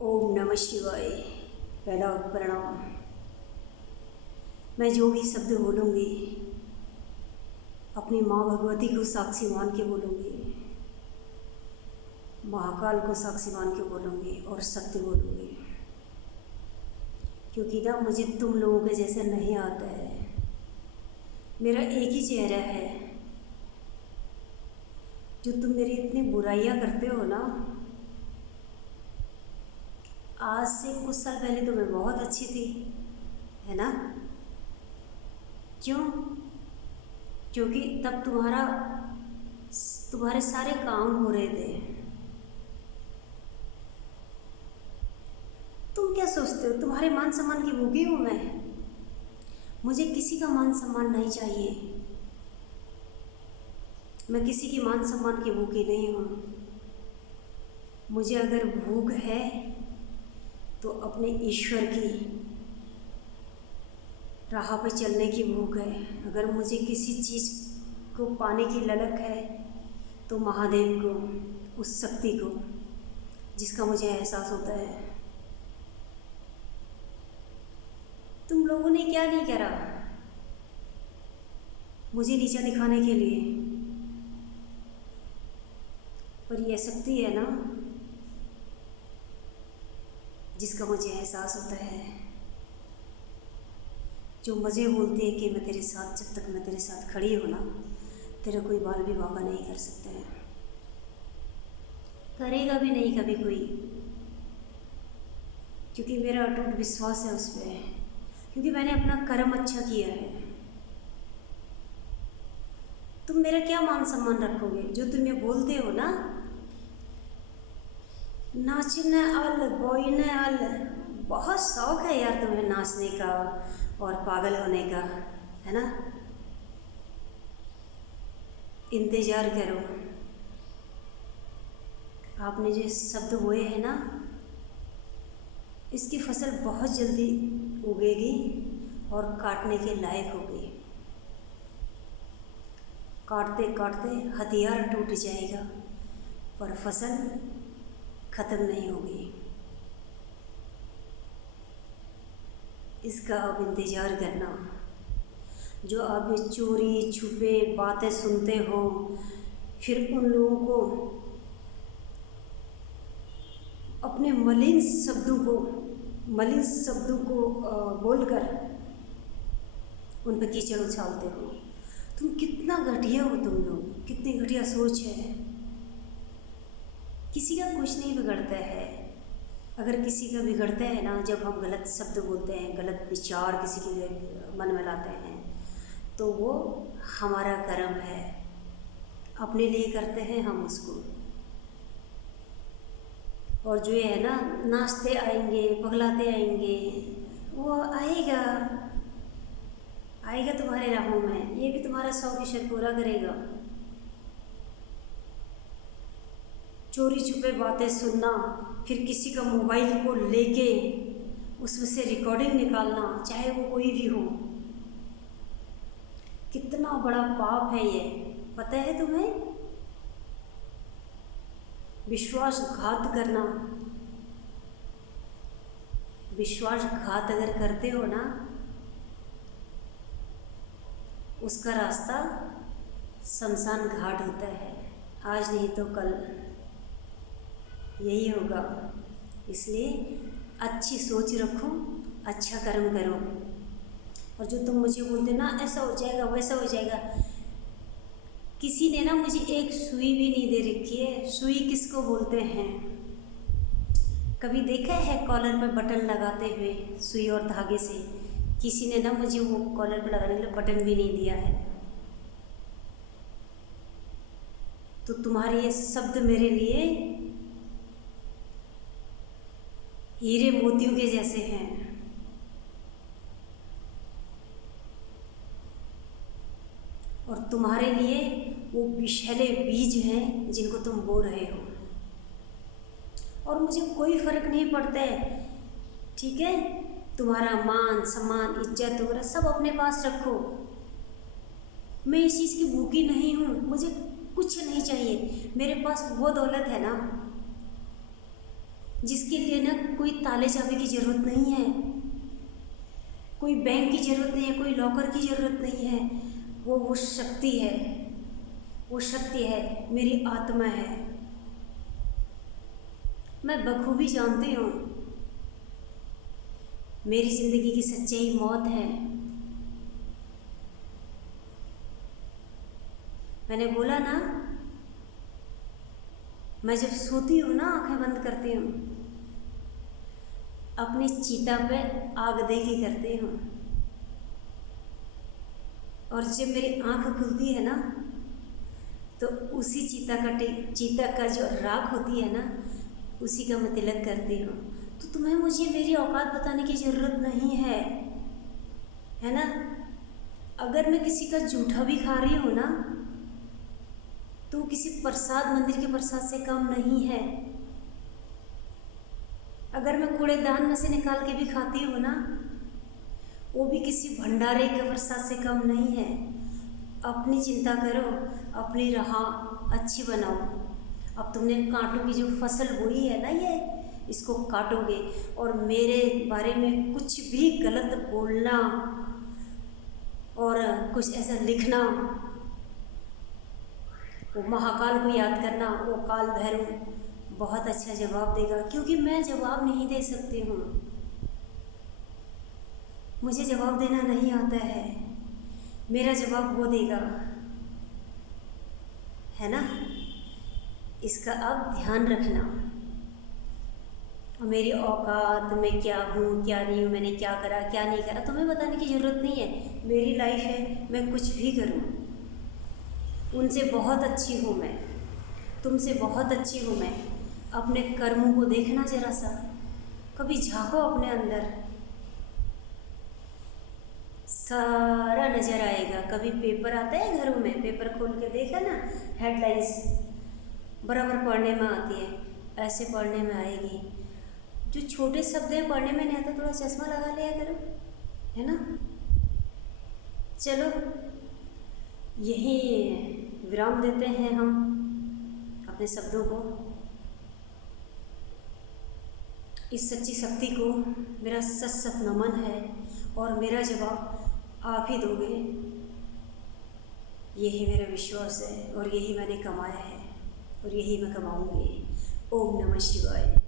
ओम नमः शिवाय। पहला प्रणाम। मैं जो भी शब्द बोलूँगी अपनी माँ भगवती को साक्षी मान के बोलूँगी, महाकाल को साक्षी मान के बोलूँगी और सत्य बोलूँगी, क्योंकि ना मुझे तुम लोगों के जैसे नहीं आता है। मेरा एक ही चेहरा है। जो तुम मेरी इतनी बुराइयाँ करते हो ना, आज से कुछ साल पहले तो मैं बहुत अच्छी थी, है ना? क्यों? क्योंकि तब तुम्हारे सारे काम हो रहे थे। तुम क्या सोचते हो? तुम्हारे मान सम्मान की भूखी हूँ मैं। मुझे किसी का मान सम्मान नहीं चाहिए। मैं किसी की मान सम्मान की भूखी नहीं हूँ। मुझे अगर भूख है तो अपने ईश्वर की राह पर चलने की भूख है। अगर मुझे किसी चीज़ को पाने की ललक है तो महादेव को, उस शक्ति को जिसका मुझे एहसास होता है। तुम लोगों ने क्या नहीं करा मुझे नीचा दिखाने के लिए, पर यह शक्ति है ना जिसका मुझे एहसास होता है, जो मुझे बोलती है कि मैं तेरे साथ, जब तक मैं तेरे साथ खड़ी हूँ ना, तेरा कोई बाल भी बांका नहीं कर सकता है, करेगा भी नहीं कभी कोई, क्योंकि मेरा अटूट विश्वास है उस पर, क्योंकि मैंने अपना कर्म अच्छा किया है। तुम मेरा क्या मान सम्मान रखोगे? जो तुम ये बोलते हो ना, नाचने अल बोइने अल, बहुत शौक है यार तुम्हें नाचने का और पागल होने का, है ना? इंतज़ार करो। आपने जो शब्द बोए हैं ना, इसकी फसल बहुत जल्दी उगेगी और काटने के लायक होगी। काटते काटते हथियार टूट जाएगा, पर फसल ख़त्म नहीं होगी। इसका अब इंतज़ार करना। जो आप चोरी छुपे बातें सुनते हो, फिर उन लोगों को अपने मलिन शब्दों को बोलकर उन पर कीचड़ उछालते हो। तुम कितना घटिया हो, तुम लोग कितनी घटिया सोच है। किसी का कुछ नहीं बिगड़ता है। अगर किसी का बिगड़ता है ना, जब हम गलत शब्द बोलते हैं, गलत विचार किसी के मन में लाते हैं, तो वो हमारा कर्म है। अपने लिए करते हैं हम उसको। और जो है ना, नाचते आएंगे, पगलाते आएंगे, वो आएगा तुम्हारे राहों में। ये भी तुम्हारा 100% पूरा करेगा। चोरी छुपे बातें सुनना, फिर किसी का मोबाइल को लेके उसमें से रिकॉर्डिंग निकालना, चाहे वो कोई भी हो, कितना बड़ा पाप है ये, पता है तुम्हें? विश्वासघात करना, विश्वासघात अगर करते हो ना, उसका रास्ता शमशान घाट होता है। आज नहीं तो कल यही होगा। इसलिए अच्छी सोच रखो, अच्छा कर्म करो। और जो तुम मुझे बोलते ना, ऐसा हो जाएगा वैसा हो जाएगा, किसी ने ना मुझे एक सुई भी नहीं दे रखी है। सुई किसको बोलते हैं? कभी देखा है कॉलर में बटन लगाते हुए सुई और धागे से? किसी ने ना मुझे वो कॉलर पर लगाने के लिए बटन भी नहीं दिया है। तो तुम्हारे ये शब्द मेरे लिए हीरे मोतियों के जैसे हैं। और तुम्हारे लिए वो विषैले बीज हैं जिनको तुम बो रहे हो। और मुझे कोई फ़र्क नहीं पड़ता है, ठीक है? तुम्हारा मान सम्मान इज्जत वगैरह सब अपने पास रखो। मैं इस चीज़ की भूखी नहीं हूँ। मुझे कुछ नहीं चाहिए। मेरे पास वो दौलत है ना जिसके लिए ना कोई ताले चाबी की ज़रूरत नहीं है, कोई बैंक की ज़रूरत नहीं है, कोई लॉकर की ज़रूरत नहीं है। वो शक्ति है, वो शक्ति है, मेरी आत्मा है। मैं बखूबी जानती हूँ मेरी ज़िंदगी की सच्चाई मौत है। मैंने बोला ना, मैं जब सोती हूँ ना, आंखें बंद करती हूँ, अपनी चिता पे आग दे के करती हूँ, और जब मेरी आंख खुलती है ना, तो उसी चीता का जो राख होती है ना, उसी का मैं तिलक करती हूँ। तो तुम्हें मुझे मेरी औकात बताने की ज़रूरत नहीं है ना। अगर मैं किसी का जूठा भी खा रही हूँ ना, तो किसी प्रसाद, मंदिर के प्रसाद से कम नहीं है। अगर मैं कूड़ेदान में से निकाल के भी खाती हूँ ना, वो भी किसी भंडारे के प्रसाद से कम नहीं है। अपनी चिंता करो, अपनी राह अच्छी बनाओ। अब तुमने कांटों की जो फसल बोई है ना, ये इसको काटोगे, और मेरे बारे में कुछ भी गलत बोलना और कुछ ऐसा लिखना, वो महाकाल को याद करना, वो काल भैरव बहुत अच्छा जवाब देगा। क्योंकि मैं जवाब नहीं दे सकती हूँ, मुझे जवाब देना नहीं आता है, मेरा जवाब वो देगा, है ना। इसका आप ध्यान रखना। मेरी औकात, मैं क्या हूँ क्या नहीं हूँ, मैंने क्या करा क्या नहीं करा, तुम्हें बताने की ज़रूरत नहीं है। मेरी लाइफ है, मैं कुछ भी करूँ, उनसे बहुत अच्छी हूँ मैं, तुमसे बहुत अच्छी हूँ मैं। अपने कर्मों को देखना जरा सा, कभी झांको अपने अंदर, सारा नज़र आएगा। कभी पेपर आता है घरों में, पेपर खोल के देखा ना, हेडलाइंस बराबर पढ़ने में आती है, ऐसे पढ़ने में आएगी। जो छोटे शब्द हैं पढ़ने में नहीं आता, थोड़ा चश्मा लगा लिया करो, है ना। चलो, यही विराम देते हैं हम अपने शब्दों को। इस सच्ची शक्ति को मेरा सत सत नमन है, और मेरा जवाब आप ही दोगे, यही मेरा विश्वास है, और यही मैंने कमाया है, और यही मैं कमाऊंगी। ओम नमः शिवाय।